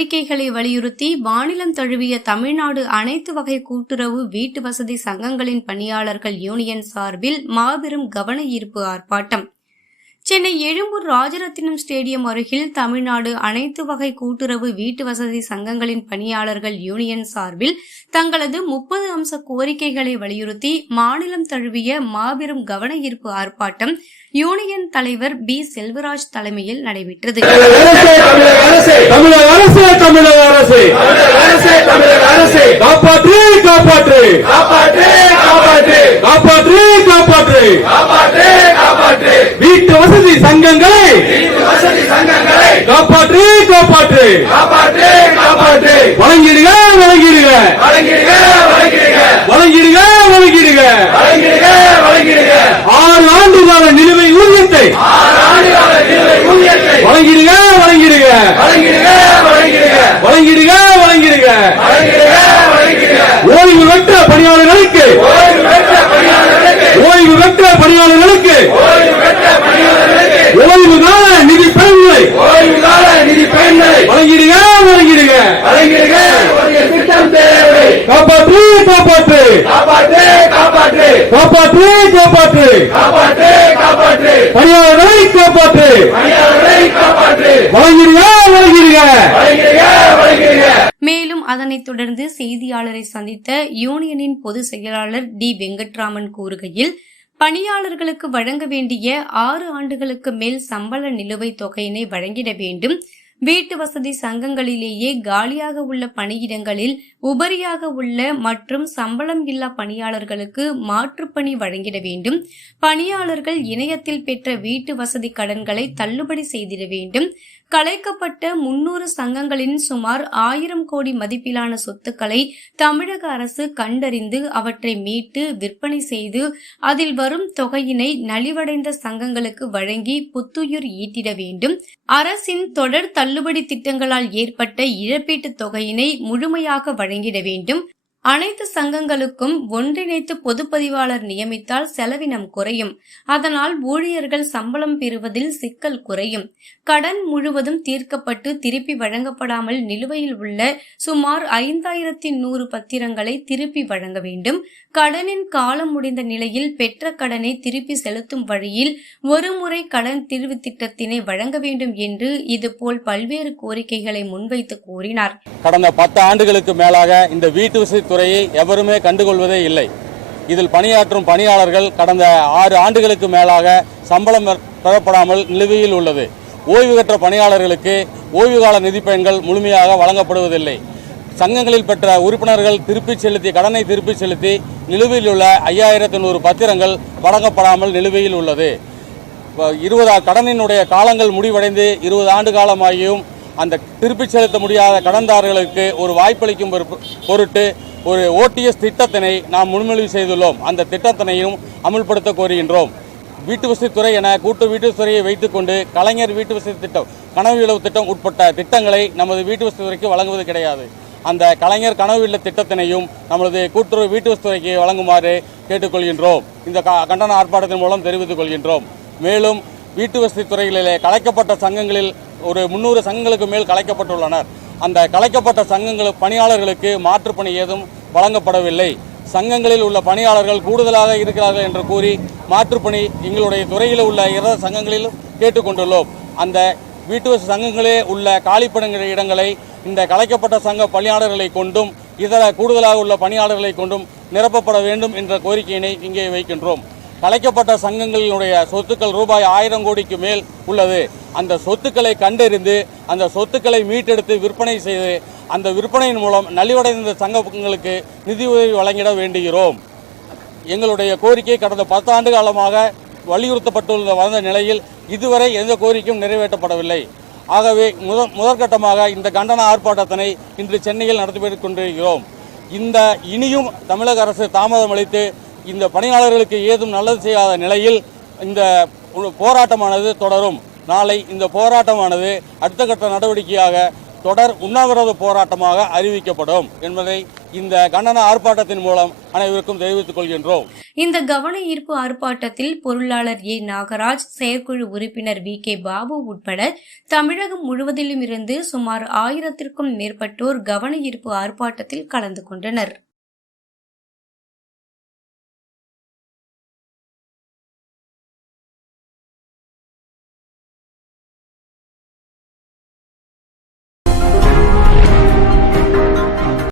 கோரிக்கைகளை வலியுறுத்தி மாநிலம் தழுவிய தமிழ்நாடு அனைத்து வகை கூட்டுறவு வீட்டு வசதி சங்கங்களின் பணியாளர்கள் யூனியன் சார்பில் மாபெரும் கவன ஈர்ப்பு ஆர்ப்பாட்டம். சென்னை எழும்பூர் ராஜரத்தினம் ஸ்டேடியம் அருகில் தமிழ்நாடு அனைத்து வகை கூட்டுறவு வீட்டு வசதி சங்கங்களின் பணியாளர்கள் யூனியன் சார்பில் தங்களது முப்பது அம்ச கோரிக்கைகளை வலியுறுத்தி மாநிலம் தழுவிய மாபெரும் கவன ஈர்ப்பு ஆர்ப்பாட்டம் யூனியன் தலைவர் பி செல்வராஜ் தலைமையில் நடைபெற்றது. காப்பாற்று காப்பாற்று. காப்பாற்று காப்பாற்று. வீட்டு வசதி சங்கங்களை காப்பாற்று காப்பாற்று. காப்பாற்று வழங்கிடுங்க வழங்கிடுங்க வழங்கிடுங்க வழங்கிடுங்க ஆறு ஆண்டு கால நிலுவை ஊதியத்தை வழங்கிடுங்க வழங்கிடுங்க வழங்கிடுங்க வழங்கிடுங்க ஓய்வு பெற்ற பணியாளர்களுக்கு ஓய்வு பெற்ற பணியாளர்களுக்கு காப்பாற்று காப்பாற்று. காப்பாற்று காப்பாற்று. காப்பாற்று காப்பாற்று. காப்பாற்று காப்பாற்று. பணியாளர்களை காப்பாற்று. பணியாளர்களை காப்பாற்று. வழங்கிடுக வழங்கிடுக வழங்கிடுக வழங்கிடுக மேலும் அதனைத் தொடர்ந்து செய்தியாளரை சந்தித்த யூனியனின் பொதுச் செயலாளர் டி. வெங்கட்ராமன் கூறுகையில் பணியாளர்களுக்கு வழங்க வேண்டிய ஆறு ஆண்டுகளுக்கு மேல் சம்பள நிலுவைத் தொகையினை வழங்கிட வேண்டும். வீட்டு வசதி சங்கங்களிலேயே காலியாக உள்ள பணியிடங்களில் உபரியாக உள்ள மற்றும் சம்பளம் இல்லா பணியாளர்களுக்கு மாற்றுப்பணி வழங்கிட வேண்டும். பணியாளர்கள் இணையத்தில் பெற்ற வீட்டு வசதி கடன்களை தள்ளுபடி செய்திட வேண்டும். கலைக்கப்பட்ட முன்னூறு சங்கங்களின் சுமார் ஆயிரம் கோடி மதிப்பிலான சொத்துக்களை தமிழக அரசு கண்டறிந்து அவற்றை மீட்டு விற்பனை செய்து அதில் வரும் தொகையினை நலிவடைந்த சங்கங்களுக்கு வழங்கி புத்துயிர் ஈட்டிட வேண்டும். அரசின் தொடர் தள்ளுபடி திட்டங்களால் ஏற்பட்ட இழப்பீட்டுத் தொகையினை முழுமையாக வழங்கிட வேண்டும். அனைத்து சங்கங்களுக்கும் ஒன்றிணைத்து பொதுப்பதிவாளர் நியமித்தால் செலவினம் குறையும். அதனால் ஊழியர்கள் சம்பளம் பெறுவதில் சிக்கல் குறையும். கடன் முழுவதும் தீர்க்கப்பட்டு திருப்பி வழங்கப்படாமல் நிலுவையில் உள்ள சுமார் ஐந்தாயிரத்தி நூறு பத்திரங்களை திருப்பி வழங்க வேண்டும். கடனின் காலம் முடிந்த நிலையில் பெற்ற கடனை திருப்பி செலுத்தும் வழியில் ஒருமுறை கடன் தீர்வு திட்டத்தினை வழங்க வேண்டும் என்று இதுபோல் பல்வேறு கோரிக்கைகளை முன்வைத்து கூறினார் கடந்த பத்து ஆண்டுகளுக்கு மேலாக இந்த வீட்டு துறையை எவருமே கண்டுகொள்வதே இல்லை. இதில் பணியாற்றும் பணியாளர்கள் கடந்த ஆறு ஆண்டுகளுக்கு மேலாக சம்பளம் பெறப்படாமல் நிலுவையில் உள்ளது. ஓய்வு பெற்ற பணியாளர்களுக்கு ஓய்வு கால நிதி பயன்கள் முழுமையாக வழங்கப்படுவதில்லை. சங்கங்களில் பெற்ற உறுப்பினர்கள் திருப்பிச் செலுத்தி கடனை திருப்பிச் செலுத்தி நிலுவையில் உள்ள ஐயாயிரத்து நூறு பத்திரங்கள் வழங்கப்படாமல் நிலுவையில் உள்ளது. இருபது கடனினுடைய காலங்கள் முடிவடைந்து இருபது ஆண்டு காலமாகியும் அந்த திருப்பிச் செலுத்த முடியாத கடன்தாரர்களுக்கு ஒரு வாய்ப்பளிக்கும் பொறுப்பு- பொருட்டு ஒரு ஓடிஎஸ் திட்டத்தினை நாம் முன்மொழிவு செய்துள்ளோம். அந்த திட்டத்தினையும் அமுல்படுத்த கோருகின்றோம். வீட்டு வசதி துறை என கூட்டு வீட்டு துறையை வைத்துக்கொண்டு கலைஞர் வீட்டு வசதி திட்டம் கனவு இலவு திட்டம் உட்பட்ட திட்டங்களை நமது வீட்டு வசதி துறைக்கு வழங்குவது கிடையாது. அந்த கலைஞர் கனவு இல்ல திட்டத்தினையும் நமது கூட்டுறவு வீட்டு வசதி துறைக்கு வழங்குமாறு கேட்டுக்கொள்கின்றோம். இந்த க- கண்டன ஆர்ப்பாட்டத்தின் மூலம் தெரிவித்துக் கொள்கின்றோம். மேலும் வீட்டு வசதி துறைகளிலே கலைக்கப்பட்ட சங்கங்களில் ஒரு முன்னூறு சங்கங்களுக்கு மேல் கலைக்கப்பட்டுள்ளனர். அந்த கலைக்கப்பட்ட சங்கங்கள் பணியாளர்களுக்கு மாற்றுப்பணி ஏதும் வழங்கப்படவில்லை. சங்கங்களில் உள்ள பணியாளர்கள் கூடுதலாக இருக்கிறார்கள் என்று கூறி மாற்றுப்பணி எங்களுடைய துறையில் உள்ள இதர சங்கங்களிலும் கேட்டுக்கொண்டுள்ளோம் அந்த வீட்டு சங்கங்களே உள்ள காலிப்படங்கிற இடங்களை இந்த கலைக்கப்பட்ட சங்க பணியாளர்களை கொண்டும் இதர கூடுதலாக உள்ள பணியாளர்களை கொண்டும் நிரப்பப்பட வேண்டும் என்ற கோரிக்கையினை இங்கே வைக்கின்றோம். கலைக்கப்பட்ட சங்கங்களினுடைய சொத்துக்கள் ரூபாய் ஆயிரம் கோடிக்கு மேல் உள்ளது. அந்த சொத்துக்களை கண்டறிந்து அந்த சொத்துக்களை மீட்டெடுத்து விற்பனை செய்து அந்த விற்பனையின் மூலம் நலிவடைந்த சங்கங்களுக்கு நிதியுதவி வழங்கிட வேண்டுகிறோம். எங்களுடைய கோரிக்கை கடந்த பத்தாண்டு காலமாக வலியுறுத்தப்பட்டுள்ள வந்த நிலையில் இதுவரை எந்த கோரிக்கையும் நிறைவேற்றப்படவில்லை. ஆகவே முதற் முதற்கட்டமாக இந்த கண்டன ஆர்ப்பாட்டத்தினை இன்று சென்னையில் நடத்தி கொண்டிருக்கிறோம். இந்த இனியும் தமிழக அரசு தாமதம் அளித்து இந்த பணியாளர்களுக்கு ஏதும் நல்லது செய்யாத நிலையில் இந்த போராட்டமானது தொடரும். நாளை இந்த போராட்டமானது அடுத்த கட்ட நடவடிக்கையாக தொடர் உண்ணாவிரத போராட்டமாக அறிவிக்கப்படும் என்பதை இந்த கண்டன ஆர்ப்பாட்டத்தின் மூலம் அனைவருக்கும் தெரிவித்துக் கொள்கின்றோம். இந்த கவன ஈர்ப்பு ஆர்ப்பாட்டத்தில் பொருளாளர் ஏ. நாகராஜ் செயற்குழு உறுப்பினர் வி. கே. பாபு உட்பட தமிழகம் முழுவதிலும் இருந்து சுமார் ஆயிரத்திற்கும் மேற்பட்டோர் கவன ஈர்ப்பு ஆர்ப்பாட்டத்தில் கலந்து கொண்டனர்.